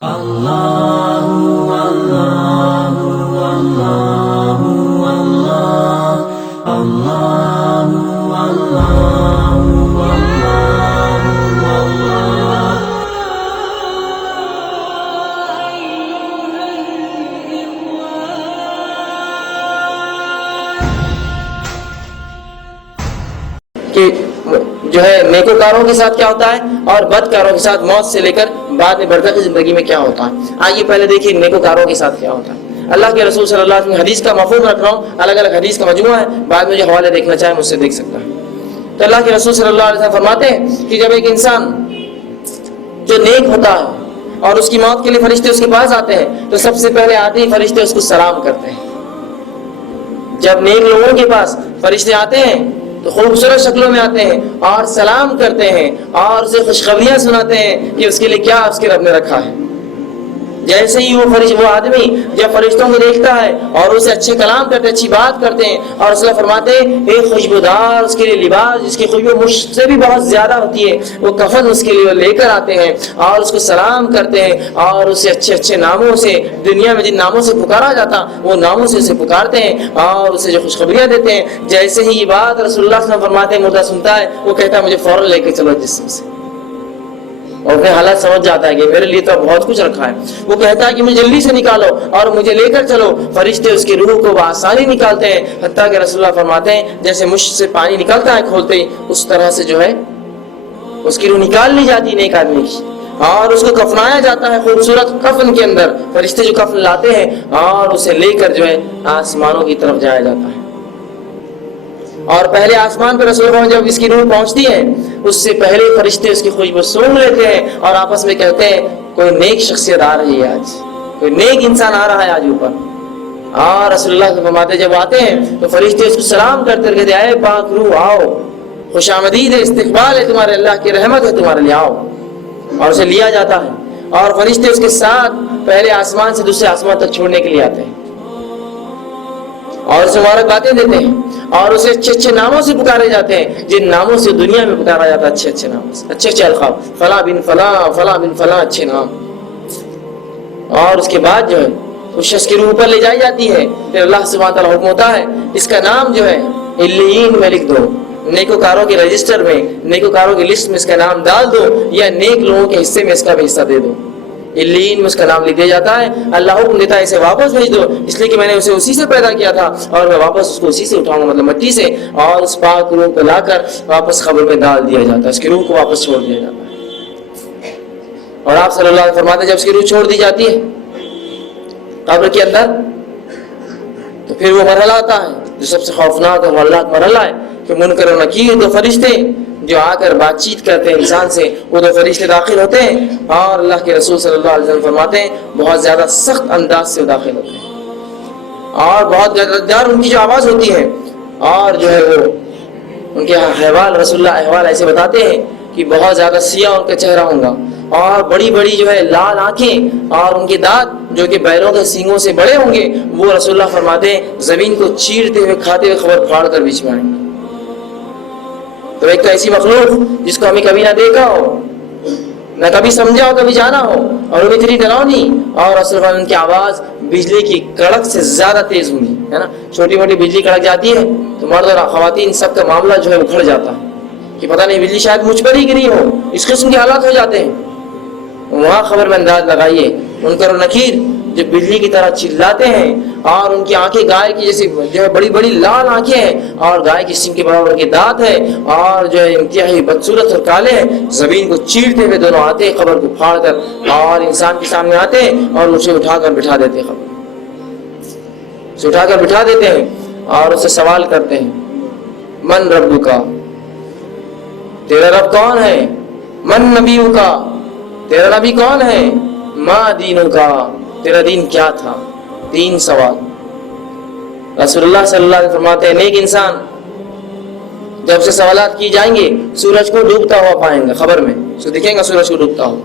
کہ جو ہے نیکوکاروں کے ساتھ کیا ہوتا ہے اور بدکاروں کے ساتھ موت سے لے کر بعد میں برزخ زندگی میں کیا ہوتا ہے. آئیے پہلے دیکھیے نیکوکاروں کے ساتھ کیا ہوتا ہے. اللہ کے رسول صلی اللہ علیہ وسلم حدیث کا مفہوم رکھ رہا ہوں, الگ الگ حدیث کا مجموعہ ہے, بعد میں جو حوالے دیکھنا چاہے مجھ سے دیکھ سکتا ہے. تو اللہ کے رسول صلی اللہ علیہ وسلم فرماتے ہیں کہ جب ایک انسان جو نیک ہوتا ہے اور اس کی موت کے لیے فرشتے اس کے پاس آتے ہیں تو سب سے پہلے آتے ہی فرشتے اس کو سلام کرتے ہیں. جب نیک لوگوں کے پاس فرشتے آتے ہیں تو خوبصورت شکلوں میں آتے ہیں اور سلام کرتے ہیں اور اسے خوشخبریاں سناتے ہیں کہ اس کے لیے کیا اس کے رب نے رکھا ہے. جیسے ہی وہ آدمی جب فرشتوں کو دیکھتا ہے اور اسے اچھے کلام کرتے, اچھی بات کرتے ہیں اور رسول اللہ فرماتے ہیں ایک خوشبودار اس کے لیے لباس جس کی خوشبو مجھ سے بھی بہت زیادہ ہوتی ہے, وہ کفن اس کے لیے لے کر آتے ہیں اور اس کو سلام کرتے ہیں اور اسے اچھے اچھے ناموں سے, دنیا میں جن ناموں سے پکارا جاتا وہ ناموں سے اسے پکارتے ہیں اور اسے جو خوشخبریاں دیتے ہیں. جیسے ہی یہ بات رسول اللہ صلی اللہ علیہ وسلم فرماتے ہیں مردہ سنتا ہے, وہ کہتا ہے مجھے فوراً لے کے چلو جسم سے, اور پھر حالات سمجھ جاتا ہے کہ میرے لیے تو بہت کچھ رکھا ہے. وہ کہتا ہے کہ مجھے جلدی سے نکالو اور مجھے لے کر چلو. فرشتے اس کی روح کو بآسانی نکالتے ہیں, حتیٰ کہ رسول اللہ فرماتے ہیں جیسے مشک سے پانی نکلتا ہے کھولتے ہی اس طرح سے جو ہے اس کی روح نکال لی جاتی ہے نیک آدمی کی, اور اس کو کفنایا جاتا ہے خوبصورت کفن کے اندر. فرشتے جو کفن لاتے ہیں اور اسے لے کر جو ہے آسمانوں کی طرف جایا جاتا ہے. اور پہلے آسمان پہ رسول اللہ جب اس کی روح پہنچتی ہے اس سے پہلے فرشتے اس کی خوشبو سونگھ لیتے ہیں اور آپس میں کہتے ہیں کوئی نیک شخصیت آ رہی ہے آج, کوئی نیک انسان آ رہا ہے آج اوپر. اور رسول اللہ فرماتے جب آتے ہیں تو فرشتے اس کو سلام کرتے کہتے ہیں اے پاک روح آؤ, خوش آمدید ہے, استقبال ہے تمہارے, اللہ کی رحمت ہے تمہارے لیے, آؤ. اور اسے لیا جاتا ہے اور فرشتے اس کے ساتھ پہلے آسمان سے دوسرے آسمان تک چھوڑنے کے لیے آتے ہیں اور اسے مبارک باتیں دیتے ہیں اور اسے اچھے اچھے ناموں سے پکارے جاتے ہیں جن ناموں سے دنیا میں پکارا جاتا ہے, اچھے اچھے ناموں سے, اچھے اچھے القاب, فلاں بن فلاں, فلاں بن فلاں, اچھے نام. اور اس کے بعد جو ہے اس شخص کی روح اوپر لے جائی جاتی ہے. پھر اللہ سبحانہ تعالیٰ حکم ہوتا ہے اس کا نام جو ہے علیین میں لکھ دو, نیکوکاروں کے رجسٹر میں, نیکوکاروں کی لسٹ میں اس کا نام ڈال دو, یا نیک لوگوں کے حصے میں اس کا بھی حصہ دے دو. علیین میں اس کا نام لکھ دیا جاتا ہے. اللہ حکم دیتا ہے اسے واپس بھیج دو, اس لیے کہ میں نے اسے اسی سے پیدا کیا تھا اور میں واپس اس کو اسی سے اٹھاؤں گا, مطلب مٹی سے, اور اس پاک روح کو لا کر واپس قبر میں ڈال دیا جاتا ہے, اس کی روح کو واپس چھوڑ دیا جاتا ہے. اور آپ صلی اللہ علیہ وسلم فرماتے ہیں جب اس کی روح چھوڑ دی جاتی ہے قبر کے اندر تو پھر وہ مرحلہ آتا ہے جو سب سے خوفناک اور ہولناک مرحلہ ہے کہ منکر و نکیر دو فرشتے جو آ کر بات چیت کرتے ہیں انسان سے, وہ دو فرشتے داخل ہوتے ہیں اور اللہ کے رسول صلی اللہ علیہ وسلم فرماتے ہیں بہت زیادہ سخت انداز سے داخل ہوتے ہیں اور بہت گدار ان کی جو آواز ہوتی ہے, اور جو ہے وہ ان کے احوال رسول اللہ احوال ایسے بتاتے ہیں کہ بہت زیادہ سیاہ ان کا چہرہ ہوگا اور بڑی بڑی جو ہے لال آنکھیں اور ان کے دانت جو کہ بیلوں کے سینگوں سے بڑے ہوں گے, وہ رسول اللہ فرماتے ہیں زمین کو چیرتے ہوئے کھاتے ہوئے خبر پھاڑ کر بیچ میں آئیں گے. تو ایک تو ایسی مخلوق جس کو ہمیں کبھی نہ دیکھا ہو, نہ کبھی سمجھا ہو, کبھی جانا ہو, اور وہ اتنی ڈراؤنی, اور رسول اللہ ان کی آواز بجلی کی کڑک سے زیادہ تیز ہوگی, ہے نا. چھوٹی موٹی بجلی کڑک جاتی ہے تو مرد اور خواتین سب کا معاملہ جو ہے اکھڑ جاتا ہے کہ پتہ نہیں بجلی شاید مجھ پر ہی گری ہو, اس قسم کے حالات ہو جاتے ہیں. وہاں خبر میں انداز لگائیے منکر و نکیر جو بجلی کی طرح چلاتے ہیں اور ان کی آنکھیں گائے کی جیسی جو ہے بڑی بڑی لال آنکھیں ہیں اور گائے کی سنگ کے برابر ان کے دانت ہے اور جو ہے انتہائی بدصورت اور کالے ہیں, زمین کو چیرتے ہوئے دونوں آتے ہیں خبر کو پھاڑ کر اور انسان کے سامنے آتے ہیں اور اسے اٹھا کر بٹھا دیتے ہیں, خبر اسے اٹھا کر بٹھا دیتے ہیں اور اسے سوال کرتے ہیں من ربک, تیرا رب کون ہے, من نبیک کا, تیرا نبی کون ہے, ما دینک کا, تیرا دین کیا تھا. 3 سوال. رسول اللہ صلی اللہ علیہ وسلم فرماتے ہیں نیک انسان جب سے سوالات کی جائیں گے سورج کو ڈوبتا ہوا پائیں گا, خبر میں اسے دکھیں گا سورج کو ڈوبتا ہوا.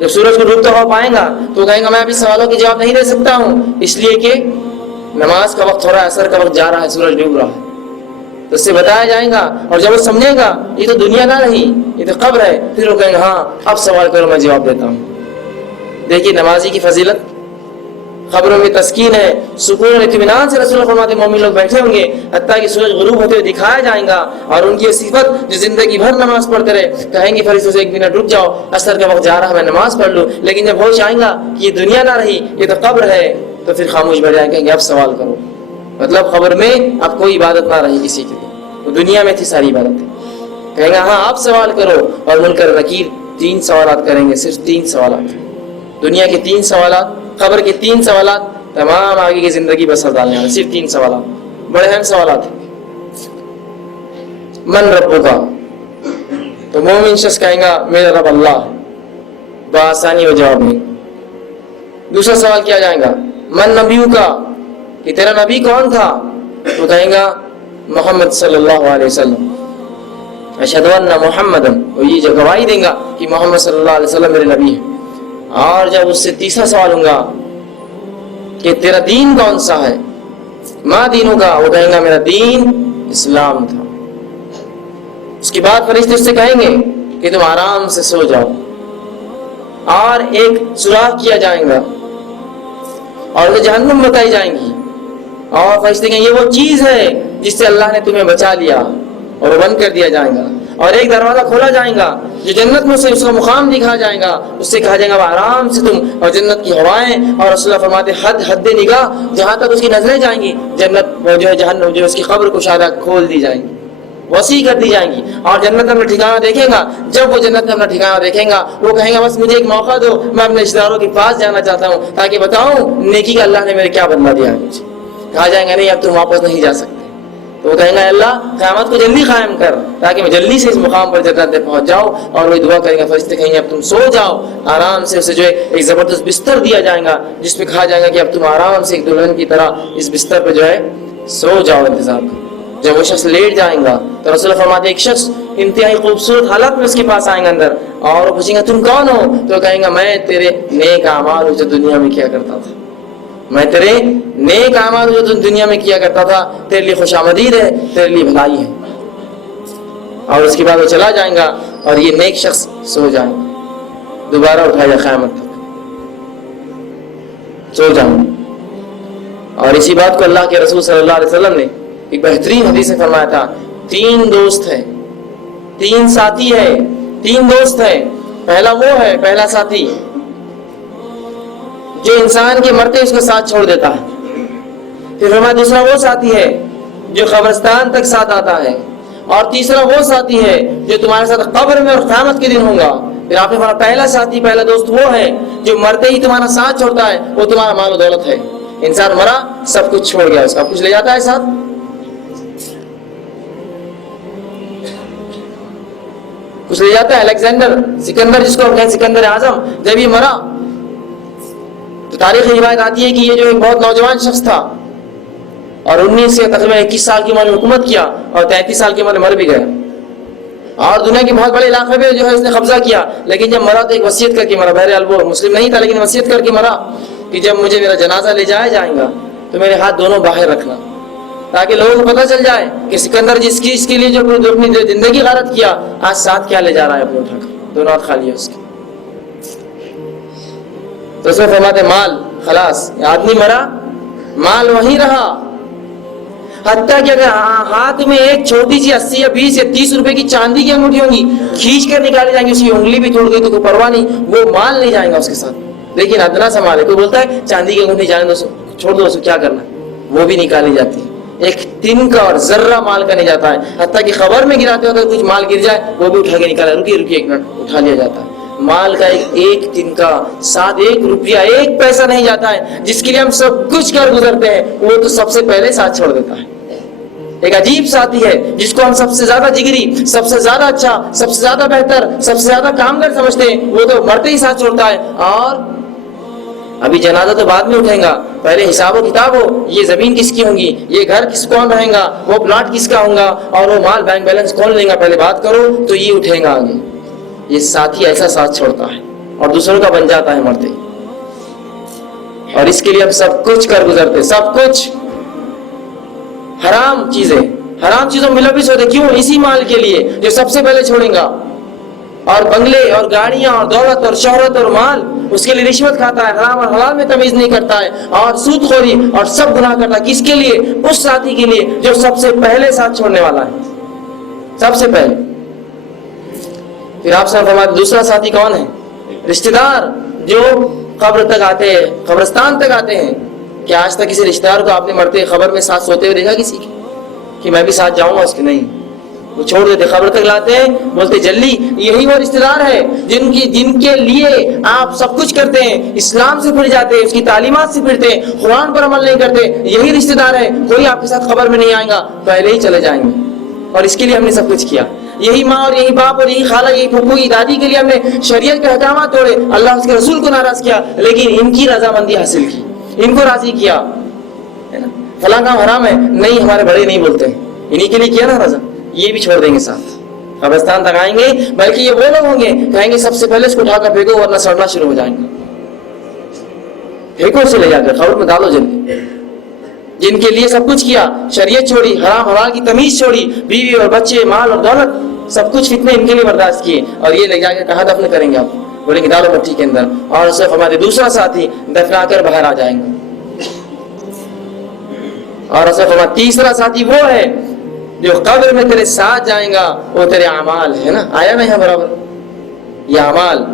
جب سورج کو ڈوبتا ہوا پائیں گا تو کہیں گا میں ابھی سوالوں کے جواب نہیں دے سکتا ہوں, اس لیے کہ نماز کا وقت ہو رہا ہے, عصر کا وقت جا رہا ہے, سورج ڈوب رہا ہے. تو اس سے بتایا جائے گا اور جب وہ سمجھے گا یہ تو دنیا نہ رہی, یہ تو قبر ہے, پھر وہ کہیں گے ہاں اب سوال کرو میں جواب دیتا ہوں. دیکھیے نمازی کی فضیلت، خبروں میں تسکین ہے، سکون اور اطمینان سے رسول فرماتے ہیں مومن لوگ بیٹھے ہوں گے حتیٰ کہ سورج غروب ہوتے ہوئے دکھایا جائے گا، اور ان کی صفت جو زندگی بھر نماز پڑھتے رہے، کہیں گے فرشتوں سے 1 منٹ رک جاؤ، عصر کا وقت جا رہا ہے میں نماز پڑھ لوں، لیکن جب ہوش آئیں گا کہ یہ دنیا نہ رہی یہ تو قبر ہے، تو پھر خاموش بیٹھ جائیں گے اب سوال کرو۔ مطلب قبر میں اب کوئی عبادت نہ رہی کسی کے لیے، تو دنیا میں تھی ساری عبادت، کہیں گا ہاں آپ سوال کرو، اور منکر نکیر 3 سوالات کریں گے، صرف 3 سوالات، دنیا کے 3 سوالات، قبر کے 3 سوالات، تمام آگے کی زندگی بسر ڈالنے والے، صرف 3 سوالات، بڑے اہم سوالات ہیں۔ من ربک کا، تو مومن شخص کہیں گا میرا رب اللہ، بآسانی ہو جواب نہیں۔ دوسرا سوال کیا جائے گا من نبیو کا، کہ تیرا نبی کون تھا، تو کہیں گا محمد صلی اللہ علیہ وسلم، اشہد ان محمدن، وہ یہ گواہی دیں گا کہ محمد صلی اللہ علیہ وسلم میرے نبی ہیں۔ اور جب اس سے تیسرا سوال ہوگا کہ تیرا دین کون سا ہے، ما دینوں کا، وہ کہیں گا میرا دین اسلام تھا۔ اس کے بعد فرشتے اس سے کہیں گے کہ تم آرام سے سو جاؤ، اور ایک سوراخ کیا جائے گا اور وہ جہنم بتائی جائیں گی، اور فرشتے کہیں یہ وہ چیز ہے جس سے اللہ نے تمہیں بچا لیا، اور وہ بند کر دیا جائے گا، اور ایک دروازہ کھولا جائے گا جو جنت میں سے اس کا مقام دکھا جائے گا، اس سے کہا جائے گا آرام سے تم، اور جنت کی ہوائیں، اور رسول اللہ فرماتے حد نگاہ جہاں تک اس کی نظریں جائیں گی، جنت جو ہے جہنم جو اس کی قبر کو شادہ کھول دی جائیں گی، وسیع کر دی جائیں گی، اور جنت میں اپنا ٹھکانہ دیکھے گا۔ جب وہ جنت میں اپنا ٹھکانہ دیکھیں گا وہ کہیں گا بس مجھے ایک موقع دو، میں اپنے رشتہ داروں کے پاس جانا چاہتا ہوں تاکہ بتاؤں نیکی کا اللہ نے میرے کیا بدلہ دیا ہے مجھے۔ کہا جائے گا نہیں اب تم واپس نہیں جا سکتے، تو وہ کہیں گا اللہ قیامت کو جلدی قائم کر تاکہ میں جلدی سے اس مقام پر جنت میں پہنچ جاؤں، اور وہ دعا کریں گے فرشتے کہیں گے اب تم سو جاؤ آرام سے، اسے جو ہے ایک زبردست بستر دیا جائے گا جس پہ کہا جائے گا کہ اب تم آرام سے ایک دلہن کی طرح اس بستر پہ جو ہے سو جاؤ، انتظار کرو۔ جب وہ شخص لیٹ جائیں گا تو رسول اللہ فرماتے ایک شخص انتہائی خوبصورت حالت میں اس کے پاس آئیں گا اندر، اور وہ پوچھیں گا تم کون ہو، تو کہیں گا میں تیرے نیک اعمال ہوں جو دنیا میں کیا کرتا تھا، میں تیرے نیک اعمال جو تم دنیا میں کیا کرتا تھا، تیرے لیے خوش آمدید ہے، تیرے لیے بھلائی ہے۔ اور اس کے بعد وہ چلا جائیں گا اور یہ نیک شخص سو جائیں گا، دوبارہ اٹھایا قیامت تک سو جاؤں۔ اور اسی بات کو اللہ کے رسول صلی اللہ علیہ وسلم نے ایک بہترین حدیث میں فرمایا تھا، 3 دوست ہیں، 3 ساتھی ہے، 3 دوست ہیں، پہلا وہ ہے پہلا ساتھی جو انسان کے مرتے اس کو ساتھ چھوڑ دیتا ہے، پھر فرمایا دوسرا وہ ساتھی ہے جو قبرستان تک ساتھ آتا ہے، اور تیسرا وہ ساتھی ہے جو تمہارے ساتھ قبر میں اور قیامت کے دن ہوگا۔ پھر آپ نے فرمایا پہلا ساتھی پہلا دوست وہ ہے جو مرتے ہی تمہارا ساتھ چھوڑتا ہے، وہ تمہارا مال و دولت ہے۔ انسان مرا سب کچھ چھوڑ گیا، اس کا کچھ لے جاتا ہے ساتھ، کچھ لے جاتا ہے۔ الیگزینڈر سکندر جس کو ہم کہیں سکندر اعظم، جب یہ مرا تو تاریخی روایت آتی ہے کہ یہ جو ایک بہت نوجوان شخص تھا اور 19 سے تقریباً 21 سال کی عمر میں حکومت کیا اور 33 سال کی عمر میں مر بھی گیا، اور دنیا کے بہت بڑے علاقے میں جو ہے اس نے قبضہ کیا، لیکن جب مرا تو ایک وصیت کر کے مرا، بہرحال وہ مسلم نہیں تھا لیکن وصیت کر کے مرا کہ جب مجھے میرا جنازہ لے جایا جائے گا تو میرے ہاتھ دونوں باہر رکھنا، تاکہ لوگوں کو پتہ چل جائے کہ سکندر جس کی اس کے لیے جو اپنی زندگی غارت کیا، آج ساتھ کیا لے جا رہا ہے اپنے اٹھا کر، دونوں ہاتھ خالی ہے اس کے۔ تو اس میں فرماتے مال خلاص، آدمی مرا مال وہیں رہا، حتیٰ کہ اگر ہاتھ میں ایک چھوٹی سی 80 یا 20 یا 30 روپے کی چاندی کی انگوٹھی ہوں گی کھینچ کر نکالی جائیں گی، اس کی انگلی بھی ٹوٹ گئی تو کوئی پرواہ نہیں، وہ مال نہیں جائے گا اس کے ساتھ، لیکن ادنا سا مال ہے۔ کوئی بولتا ہے چاندی کی انگوٹھی جانے دو، چھوڑ دو، اس کو کیا کرنا، وہ بھی نکالی جاتی ہے، ایک تن کا اور ذرہ مال کا نہیں جاتا ہے، حتیٰ کہ خبر میں گراتے ہوتے کچھ مال گر جائے وہ بھی اٹھا کے نکالا، رکیے ایک منٹ، اٹھا لیا جاتا ہے۔ مال کا ایک تن کا ساتھ 1 روپیہ 1 پیسہ نہیں جاتا ہے، جس کے لیے ہم سب کچھ کر گزرتے ہیں وہ تو سب سے پہلے ساتھ چھوڑ دیتا ہے۔ ایک عجیب ساتھی ہے جس کو ہم سب سے زیادہ جگری، سب سے زیادہ اچھا، سب سے زیادہ بہتر، سب سے زیادہ کامگر سمجھتے ہیں، وہ تو مرتے ہی ساتھ چھوڑتا ہے، اور ابھی جنازہ تو بعد میں اٹھیں گا، پہلے حساب و کتاب ہو، یہ زمین کس کی ہوں گی، یہ گھر کس کون رہیں گا، وہ پلاٹ کس کا ہوگا، اور وہ مال بینک بیلنس کون لیں گا، پہلے بات کرو تو یہ اٹھیں گا آگے۔ یہ ساتھی ایسا ساتھ چھوڑتا ہے اور دوسروں کا بن جاتا ہے مرتے، اور اس کے لیے ہم سب کچھ کر گزرتے، سب کچھ حرام چیزیں، حرام چیزوں میں ملوث ہوتے، کیوں؟ اسی مال کے لیے جو سب سے پہلے چھوڑیں گا، اور بنگلے اور گاڑیاں اور دولت اور شہرت اور مال، اس کے لیے رشوت کھاتا ہے، حرام اور حلال میں تمیز نہیں کرتا ہے، اور سود خوری اور سب گناہ کرتا ہے، کس کے لیے؟ اس ساتھی کے لیے جو سب سے پہلے ساتھ چھوڑنے والا ہے، سب سے پہلے۔ پھر آپ سے فرماتے دوسرا ساتھی کون ہے؟ رشتہ دار جو قبر تک آتے ہیں، قبرستان تک آتے ہیں۔ کیا آج تک کسی رشتہ دار کو آپ نے مرتے قبر میں ساتھ سوتے ہوئے دیکھا کسی کے کہ میں بھی ساتھ جاؤں گا اس کے؟ نہیں، وہ چھوڑ دیتے، قبر تک لاتے ہیں، بولتے جلدی۔ یہی وہ رشتہ دار ہے جن کے لیے آپ سب کچھ کرتے ہیں، اسلام سے پھر جاتے ہیں، اس کی تعلیمات سے پھرتے ہیں، قرآن پر عمل نہیں کرتے، یہی رشتہ دار ہے۔ کوئی آپ کے ساتھ قبر میں نہیں آئے گا، پہلے ہی چلے جائیں گے، اور اس کے لیے ہم نے سب کچھ کیا۔ یہی ماں اور یہی باپ اور یہی خالہ یہی پھپھو یہی دادی کے لیے ہم نے شریعت کے احکامات توڑے، اللہ اس کے رسول کو ناراض کیا، لیکن ان کی رضامندی حاصل کی، ان کو راضی کیا، ہے نا؟ فلاں کام حرام ہے، نہیں ہمارے بڑے نہیں بولتے، انہی کے لیے کیا نا رضا، یہ بھی چھوڑ دیں گے ساتھ، قبرستان تک آئیں گے۔ بلکہ یہ وہ لوگ ہوں گے کہیں گے سب سے پہلے اس کو اٹھا کر پھینکو ورنہ سڑنا شروع ہو جائیں گے، پھینکو اسے لے جا کر قبر میں ڈالو جلدی۔ جن کے لیے سب کچھ کیا، شریعت چھوڑی، حرام حلال کی تمیز چھوڑی، بیوی اور بچے، مال اور دولت، سب کچھ فتنے ان کے لیے برداشت کیے، اور یہ لے جا کے کہاں دفن کریں گے آپ؟ بولیں گے ڈالو مٹی کے اندر، اور اسے ہمارے دوسرا ساتھی دفنا کر باہر آ جائیں گے۔ اور اسے ہمارا تیسرا ساتھی وہ ہے جو قبر میں تیرے ساتھ جائیں گا، وہ تیرے اعمال ہے نا، آیا نا یہاں برابر یہ اعمال۔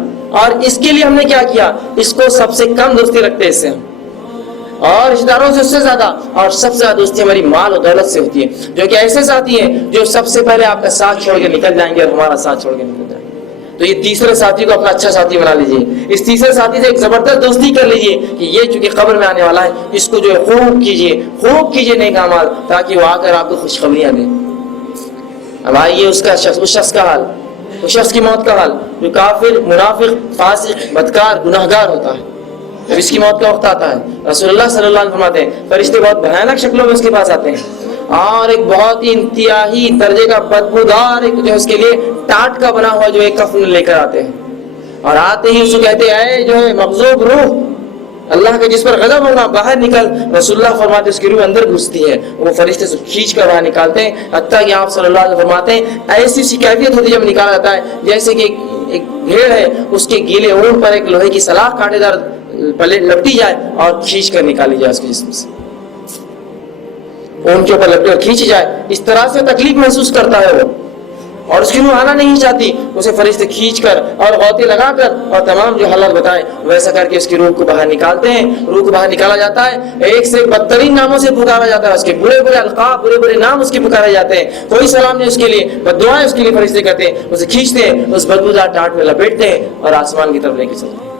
اور اس کے لیے ہم نے کیا کیا؟ اس کو سب سے کم دوستی رکھتے اس سے، اور رشتہ داروں سے اس سے زیادہ، اور سب سے زیادہ دوستی ہماری مال اور دولت سے ہوتی ہے، جو کہ ایسے ساتھی ہیں جو سب سے پہلے آپ کا ساتھ چھوڑ کے نکل جائیں گے اور ہمارا ساتھ چھوڑ کے نکل جائیں گے۔ تو یہ تیسرے ساتھی کو اپنا اچھا ساتھی بنا لیجئے، اس تیسرے ساتھی سے ایک زبردست دوستی کر لیجئے کہ یہ چونکہ قبر میں آنے والا ہے، اس کو جو ہے خوب کیجئے نیک اعمال، تاکہ وہ آ کر آپ کو خوشخبریاں دیں۔ اب آئیے اس شخص کا حال، اس شخص کی موت کا حال جو کافر، منافق، فاسق، بدکار، گناہگار ہوتا ہے۔ جب اس کی موت کا وقت آتا ہے، رسول اللہ صلی اللہ علیہ وسلم فرماتے ہیں فرشتے بہت بھیانک شکلوں میں اس کے پاس آتے ہیں، اور ایک بہت ہی انتہائی درجے کا بدبودار ایک جو اس کے لیے ٹاٹ کا بنا ہوا جو ایک کفن لے کر آتے ہیں، اور آتے ہی اس کو کہتے ہیں اے جو ہے مغضوب روح، اللہ کے جس پر غضب ہوگا باہر نکل۔ رسول اللہ فرماتے اس کی روح اندر گھستی ہے، وہ فرشتے سے کھینچ کر باہر نکالتے ہیں، حتیٰ کہ آپ صلی اللہ علیہ وسلم فرماتے ہیں ایسی سی کیفیت ہوتی ہے جب نکالا جاتا ہے جیسے کہ ایک بھیڑ ہے، اس کے گیلے اونٹ پر ایک لوہے کی سلاخ کانٹے دار پلے لپٹی جائے اور کھینچ کر نکالی جائے اس کے جسم سے، اون کے اوپر لپٹی اور کھینچی جائے، اس طرح سے تکلیف محسوس کرتا ہے وہ، اور اس کی روح آنا نہیں چاہتی، اسے فرشتے کھینچ کر اور غوطے لگا کر اور تمام جو حالات بتائے ویسا کر کے اس کی روح کو باہر نکالتے ہیں۔ روح کو باہر نکالا جاتا ہے، ایک سے بدترین ناموں سے پکارا جاتا ہے، اس کے برے برے القاب، برے برے نام اس کے پکارے جاتے ہیں، کوئی سلام نہیں اس کے لیے، بد دعائیں اس کے لیے فرشتے کرتے ہیں، اسے کھینچتے ہیں، اس بدبودار ٹاٹ میں لپیٹتے ہیں اور آسمان کی طرف لے کے چلتے ہیں۔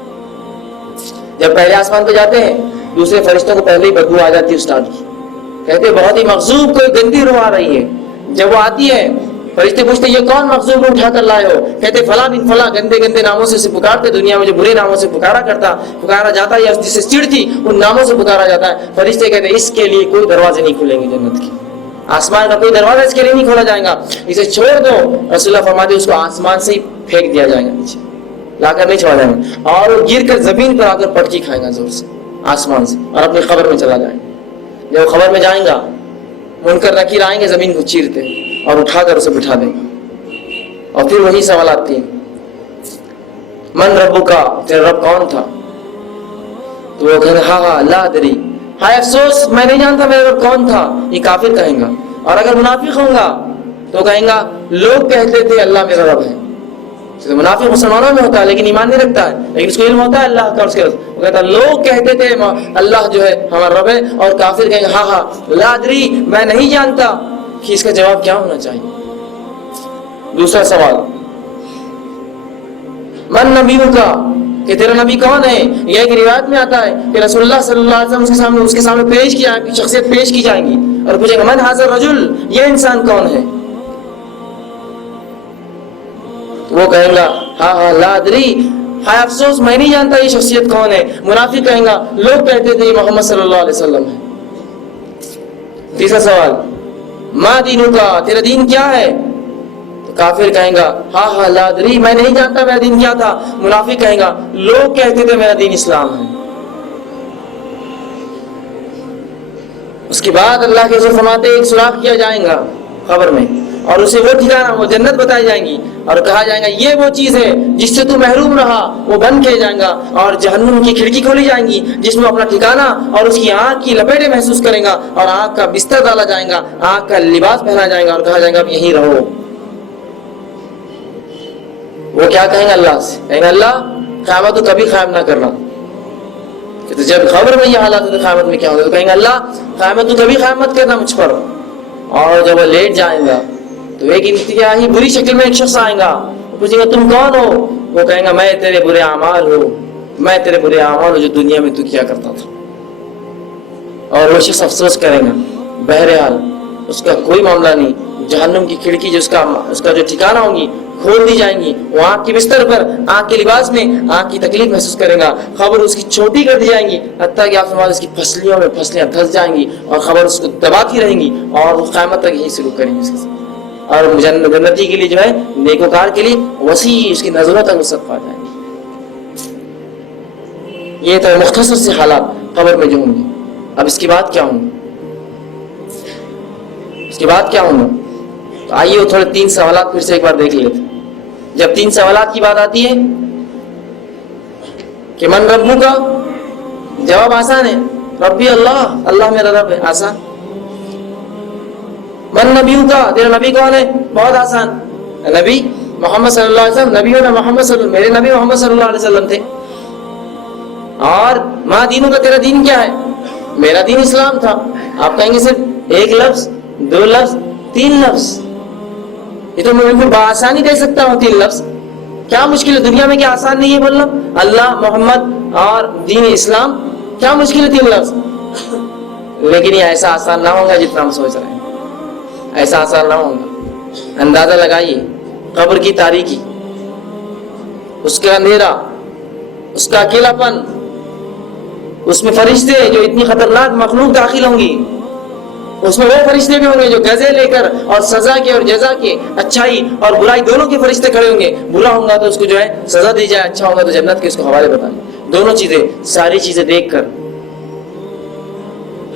جب پہلے آسمان پہ جاتے ہیں دوسرے فرشتوں کو پہلے ہی بدبو آ جاتی ہے اس ٹاٹ کی، کہتے ہیں بہت ہی مغضوب کوئی گندی روح آ رہی ہے۔ جب وہ آتی ہے فرشتے پوچھتے یہ کون مغضوب روح اٹھا کر لائے ہو؟ کہتے فلاں بن فلاں، گندے گندے ناموں سے اسے پکارتے، دنیا میں جو برے ناموں سے پکارا جاتا ہے یا جسے چڑ تھی ان ناموں سے پکارا جاتا ہے۔ فرشتے کہتے ہیں اس کے لیے کوئی دروازے نہیں کھلیں گے جنت کے، آسمان کا کوئی دروازہ اس کے لیے نہیں کھولا جائے گا، اسے چھوڑ دو۔ رسول اللہ فرماتے اس کو آسمان سے ہی پھینک دیا جائے گا، نیچے لا کر نہیں چھوڑا جائے گا، اور وہ گر کر زمین پر آ کر پٹکی کھائے گا زور سے آسمان سے، اور اپنی قبر میں چلا جائے گا۔ جب وہ قبر میں جائیں گا منکر نکیر آئیں گے زمین کو چیرتے اور اٹھا کر اسے بٹھا دیں گے، اور پھر وہی سوالات تھے من ربک، تیرا رب کون تھا؟ تو وہ کہے ہاں لا ادری، ہائے افسوس میں نہیں جانتا میرا رب کون تھا، یہ کافر کہیں گا۔ اور اگر منافق ہوں گا تو کہیں گا لوگ کہتے تھے اللہ میرا رب ہے۔ منافق مسلمانوں میں ہوتا ہے لیکن ایمان نہیں رکھتا ہے، لیکن اس کو علم ہوتا ہے اللہ کا، اس کے وہ کہتا ہے لوگ کہتے تھے اللہ جو ہے ہمارا رب ہے، اور کافر کہیں گے ہاں لا ادری میں نہیں جانتا، کہ اس کا جواب کیا ہونا چاہیے؟ دوسرا سوال من نبی کا، کہ تیرا نبی کون ہے؟ یہ ایک روایت میں آتا ہے کہ رسول اللہ صلی اللہ علیہ وسلم اس کے سامنے پیش کیا شخصیت پیش کی جائیں گی اور پوچھیں گے من ھذا الرجل، یہ انسان کون ہے؟ وہ کہیں گا ہاں لا ادری، ہائے افسوس میں نہیں جانتا یہ شخصیت کون ہے۔ منافق کہیں گا لوگ کہتے تھے یہ محمد صلی اللہ علیہ وسلم ہے۔ تیسرا سوال ما دینک، تیرا دین کیا ہے؟ کافر کہیں گا ہاں لا ادری میں نہیں جانتا میرا دین کیا تھا۔ منافق کہیں گا لوگ کہتے تھے میرا دین اسلام ہے۔ اس کے بعد اللہ کے رسول فرماتے ایک سوراخ کیا جائے گا قبر میں، اور اسے وہ ٹھکانا وہ جنت بتائی جائیں گی اور کہا جائے گا یہ وہ چیز ہے جس سے تو محروم رہا وہ بند کیا جائے گا، اور جہنم کی کھڑکی کھولی جائیں گی جس میں اپنا ٹھکانا اور اس کی آنکھ کی لپیٹیں محسوس کریں گا اور آنکھ کا بستر ڈالا جائے گا، آنکھ کا لباس پہنا جائے گا اور کہا جائے گا اب یہیں رہو۔ وہ کیا کہیں گے اللہ سے؟ کہیں گے اللہ قیامت تو کبھی قائم نہ کرنا، تو جب خبر میں یہ حالات ہے تو قیامت میں کیا ہوگا؟ تو کہیں گے اللہ قیامت تو کبھی قائم مت کرنا مجھ پر۔ اور جب وہ لیٹ جائیں گا تو ایک انتہائی بری شکل میں ایک شخص آئے گا، پوچھیں گا تم کون ہو؟ وہ کہیں گا میں تیرے برے اعمال ہوں، میں تیرے برے اعمال ہوں جو دنیا میں تو کیا کرتا تھا۔ اور وہ شخص افسوس کرے گا، بہرحال اس کا کوئی معاملہ نہیں، جہنم کی کھڑکی جو اس کا جو ٹھکانہ ہوگی کھول دی جائیں گی، وہ آنکھ کے بستر پر آنکھ کے لباس میں آنکھ کی تکلیف محسوس کرے گا، خبر اس کی چھوٹی کر دی جائیں گی حتیٰ کہ آپ فرمائے اس کی پھسلیوں میں پھسلیاں دھس جائیں گی اور خبر اس کو دباتی رہیں گی اور وہ قیامت تک یہی سلوک کریں گے اس کے ساتھ۔ اور جنتی کے لیے جو ہے نیکوکار کے لیے وسیع اس کی نظروں تک وسعت پا جائیں گے۔ یہ تو مختصر سے حالات قبر میں جو ہوں گے۔ اب اس کے بعد کیا ہوں گے؟ اس کے بعد کیا ہوں گے؟ تو آئیے وہ تھوڑے 3 سوالات پھر سے ایک بار دیکھ لیتے۔ جب 3 سوالات کی بات آتی ہے کہ من ربو کا جواب آسان ہے، ربی اللہ، اللہ میرا رب ہے، آسان۔ من نبیوں کا، تیرا نبی کون ہے؟ بہت آسان، نبی محمد صلی اللہ علیہ وسلم، نبی ہونا محمد میرے نبی محمد صلی اللہ علیہ وسلم تھے۔ اور ماں دینوں کا، تیرا دین کیا ہے؟ میرا دین اسلام تھا۔ آپ کہیں گے صرف 1 لفظ 2 لفظ 3 لفظ، یہ تو میں بالکل بآسانی دے سکتا ہوں 3 لفظ، کیا مشکل ہے؟ دنیا میں کیا آسان نہیں ہے بولنا اللہ محمد اور دین اسلام؟ کیا مشکل ہے 3 لفظ؟ لیکن یہ ایسا آسان نہ ہوگا جتنا ہم سوچ رہے ہیں، ایسا آسان نہ ہوگا۔ اندازہ لگائیے قبر کی تاریکی، اس کا اندھیرا، اس کا اکیلا پن، اس میں فرشتے جو اتنی خطرناک مخلوق داخل ہوں گی، اس میں وہ فرشتے بھی ہوں گے جو گزے لے کر اور سزا کے اور جزا کے، اچھائی اور برائی دونوں کے فرشتے کھڑے ہوں گے۔ برا ہوں گا تو اس کو جو ہے سزا دی جائے، اچھا ہوگا تو جنت کے اس کو حوالے بتائیں، دونوں چیزیں، ساری چیزیں دیکھ کر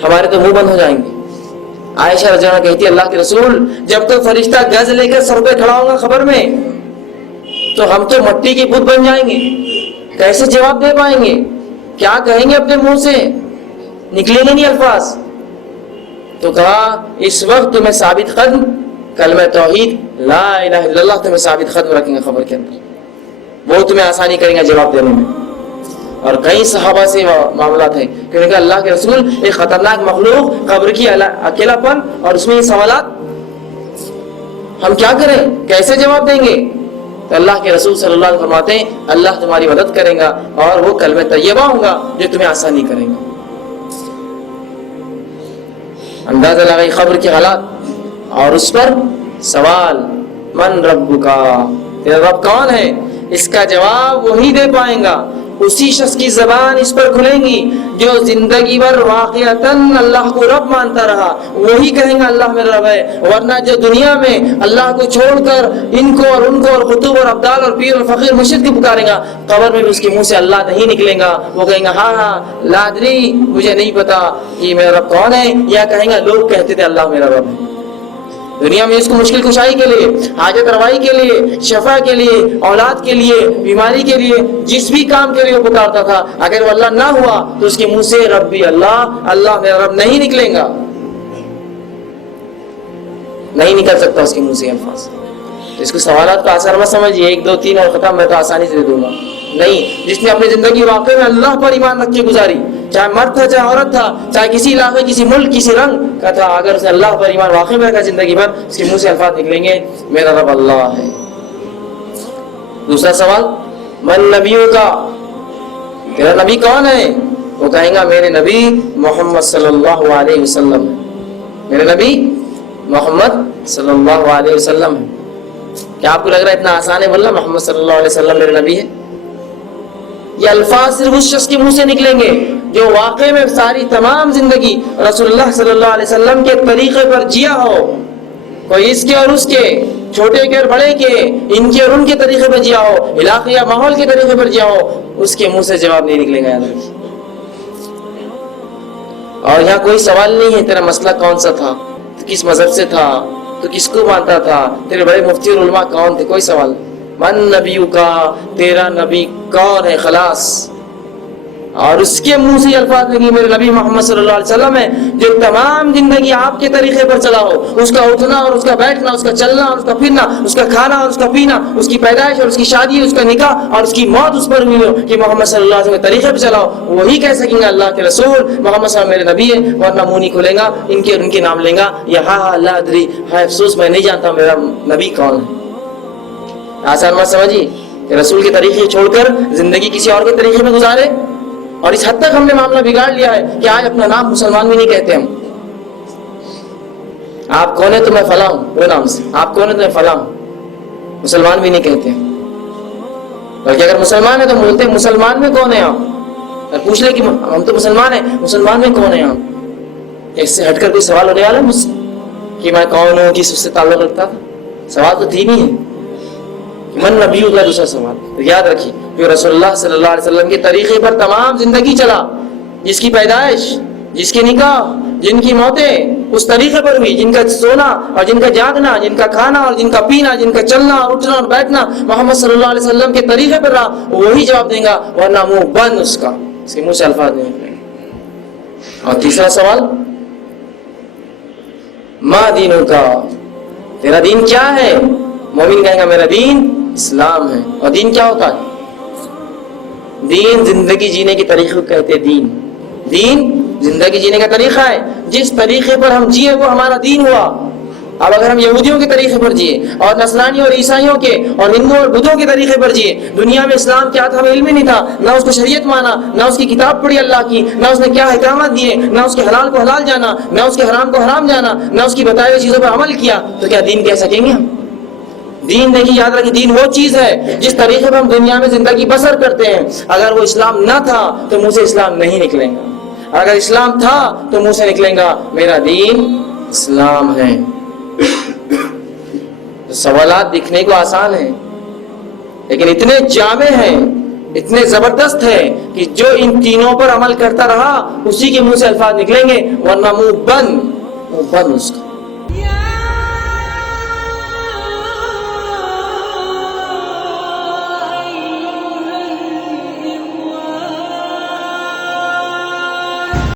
ہمارے تو منہ بند ہو جائیں گے۔ عائشہ رضی اللہ عنہا کہتی ہے اللہ کے رسول جب تو فرشتہ گز لے کر سر پہ کھڑا ہوگا خبر میں تو ہم تو مٹی کے بت بن جائیں گے، کیسے جواب دے پائیں گے؟ کیا کہیں گے اپنے منہ سے؟ نکلیں گے نہیں الفاظ۔ تو کہا اس وقت تمہیں ثابت قدم کلمہ توحید لا الہ الا اللہ تمہیں ثابت قدم رکھیں گے خبر کے اندر، وہ تمہیں آسانی کریں گے جواب دینے میں۔ اور کئی صحابہ سے معاملات ہیں کہ اللہ کے رسول ایک خطرناک مخلوق، قبر کی اکیلا پن اور اس میں یہ سوالات، ہم کیا کریں؟ کیسے جواب دیں گے؟ تو اللہ کے رسول صلی اللہ علیہ وسلم فرماتے ہیں اللہ تمہاری مدد کرے گا اور وہ کلمہ طیبہ ہوگا جو تمہیں آسانی کرے گا۔ اندازہ لگائی قبر کے حالات اور اس پر سوال من رب کا، تیرا رب کون ہے؟ اس کا جواب وہی دے پائیں گا، اسی شخص کی زبان اس پر کھلیں گی جو زندگی بھر واقعتاً اللہ کو رب مانتا رہا، وہی کہیں گا اللہ میرا رب ہے۔ ورنہ جو دنیا میں اللہ کو چھوڑ کر ان کو اور ان کو اور قطب اور ابدال اور پیر اور فقیر مرشد کو پکارے گا، قبر میں بھی اس کے منہ سے اللہ نہیں نکلے گا، وہ کہیں گا ہاں ہاں لا ادری، مجھے نہیں پتا کہ میرا رب کون ہے، یا کہیں گا لوگ کہتے تھے اللہ میرا رب ہے۔ دنیا میں اس کو مشکل کشائی کے لیے، حاجت روائی کے لیے، شفا کے لیے، اولاد کے لیے، بیماری کے لیے، جس بھی کام کے لیے وہ پکارتا تھا، اگر وہ اللہ نہ ہوا تو اس کے منہ سے ربی اللہ، اللہ میرا رب نہیں نکلے گا، نہیں نکل سکتا اس کے منہ سے الفاظ۔ تو اس کو سوالات کا آسان مت سمجھیے 1 2 3 اور ختم، میں تو آسانی سے دے دوں گا، نہیں۔ جس نے اپنی زندگی واقعی میں اللہ پر ایمان رکھ کے گزاری، چاہے مرد تھا چاہے عورت تھا، چاہے کسی علاقے کسی ملک کسی رنگ کا تھا، اگر اسے اللہ پر ایمان واقعی میں رکھا زندگی بھر، اس کے منہ سے الفاظ نکلیں گے میرا رب اللہ ہے۔ دوسرا سوال من نبیوں کا، تیرا نبی کون ہے؟ وہ کہیں گا میرے نبی محمد صلی اللہ علیہ وسلم، میرے نبی محمد صلی اللہ علیہ وسلم ہے۔ کیا آپ کو لگ رہا ہے اتنا آسان ہے بولنا محمد صلی اللہ علیہ وسلم میرے نبی ہے؟ یہ الفاظ صرف اس شخص کے منہ سے نکلیں گے جو واقعے میں ساری تمام زندگی رسول اللہ صلی اللہ علیہ وسلم کے طریقے پر جیا ہو، کوئی اس کے اور اس کے، چھوٹے کے اور بڑے کے، ان کے اور ان کے طریقے پر جیا ہو، علاقے یا ماحول کے طریقے پر جیا ہو، اس کے منہ سے جواب نہیں نکلے گا، یاد رکھیے۔ اور یہاں کوئی سوال نہیں ہے تیرا مسئلہ کون سا تھا، کس مذہب سے تھا، تو کس کو مانتا تھا؟ تیرے بڑے مفتی اور علماء کون تھے؟ کوئی سوال نہیں. من نبیو کا، تیرا نبی کون ہے؟ خلاص. اور اس کے منہ سے الفاظ لگی میرے نبی محمد صلی اللہ علیہ وسلم ہے جو تمام زندگی آپ کے طریقے پر چلا ہو. اس کا اٹھنا اور اس کا بیٹھنا، اس کا چلنا اور اس کا پھرنا، اس کا کھانا اور اس کا پینا، اس کی پیدائش اور اس کی شادی، اس کا نکاح اور اس کی موت اس پر ہوئی ہو کہ محمد صلی اللہ علیہ وسلم کے طریقے پر چلا ہو. وہی کہہ سکیں گے اللہ کے رسول محمد صلی اللہ علیہ وسلم میرے نبی ہے، ورنہ منہ نہیں کھولیں گا ان کے نام لیں گا یا ہاں اللہ ادری، ہائے افسوس میں نہیں جانتا میرا نبی کون ہے. آسان بات سمجھیے کہ رسول کے طریقے چھوڑ کر زندگی کسی اور کے طریقے میں گزارے. اور اس حد تک ہم نے معاملہ بگاڑ لیا ہے کہ آج اپنا نام مسلمان بھی نہیں کہتے ہم. آپ کون ہے تو میں فلاں ہوں، وہ نام سے. آپ کون ہے تو میں فلاں ہوں. مسلمان بھی نہیں کہتے ہیں. بلکہ اگر مسلمان ہے تو بولتے ہیں مسلمان میں کون ہے آپ. اور پوچھ لیں کہ ہم تو مسلمان ہیں، مسلمان میں کون ہے آپ. اس سے ہٹ کر کوئی سوال ہونے والا ہے مجھ سے کہ میں کون ہوں، کس سے تعلق رکھتا تھا؟ سوال تو تین ہی ہے. من نبیوں کا دوسرا سوال. تو یاد رکھیے جو رسول اللہ صلی اللہ علیہ وسلم کے طریقے پر تمام زندگی چلا، جس کی پیدائش، جس کے نکاح، جن کی موتیں اس طریقے پر ہوئی، جن کا سونا اور جن کا جاگنا، جن کا کھانا اور جن کا پینا، جن کا چلنا اور اٹھنا اور بیٹھنا محمد صلی اللہ علیہ وسلم کے طریقے پر رہا، وہی جواب دیں گا، ورنہ منہ بند اس کا، اس کے منہ سے الفاظ نہیں نکلیں گے. اور تیسرا سوال ما دینوں کا، تیرا دین کیا ہے؟ مومن کہے گا میرا دین اسلام ہے. اور دین کیا ہوتا ہے؟ دین زندگی جینے کے طریقے کو کہتے ہیں. دین زندگی جینے کا طریقہ ہے. جس طریقے پر ہم جیے وہ ہمارا دین ہوا. اب اگر ہم یہودیوں کے طریقے پر جیے اور نصرانیوں اور عیسائیوں کے اور ہندو اور بدھوں کے طریقے پر جیے، دنیا میں اسلام کیا تھا ہمیں علم ہی نہیں تھا، نہ اس کو شریعت مانا، نہ اس کی کتاب پڑھی اللہ کی، نہ اس نے کیا احکامات دیے، نہ اس کے حلال کو حلال جانا، نہ اس کے حرام کو حرام جانا، نہ اس کی بتائی ہوئی چیزوں پر عمل کیا، تو کیا دین کہہ سکیں گے ہم؟ دین دیکھیے، یاد رکھیے، دین وہ چیز ہے جس طریقے پر ہم دنیا میں زندگی بسر کرتے ہیں. اگر وہ اسلام نہ تھا تو منہ سے اسلام نہیں نکلیں گا. اگر اسلام تھا تو منہ سے نکلیں گا میرا دین اسلام ہے. سوالات دکھنے کو آسان ہیں لیکن اتنے جامع ہیں، اتنے زبردست ہے کہ جو ان تینوں پر عمل کرتا رہا اسی کے منہ سے الفاظ نکلیں گے، ورنہ منہ بند اس کا.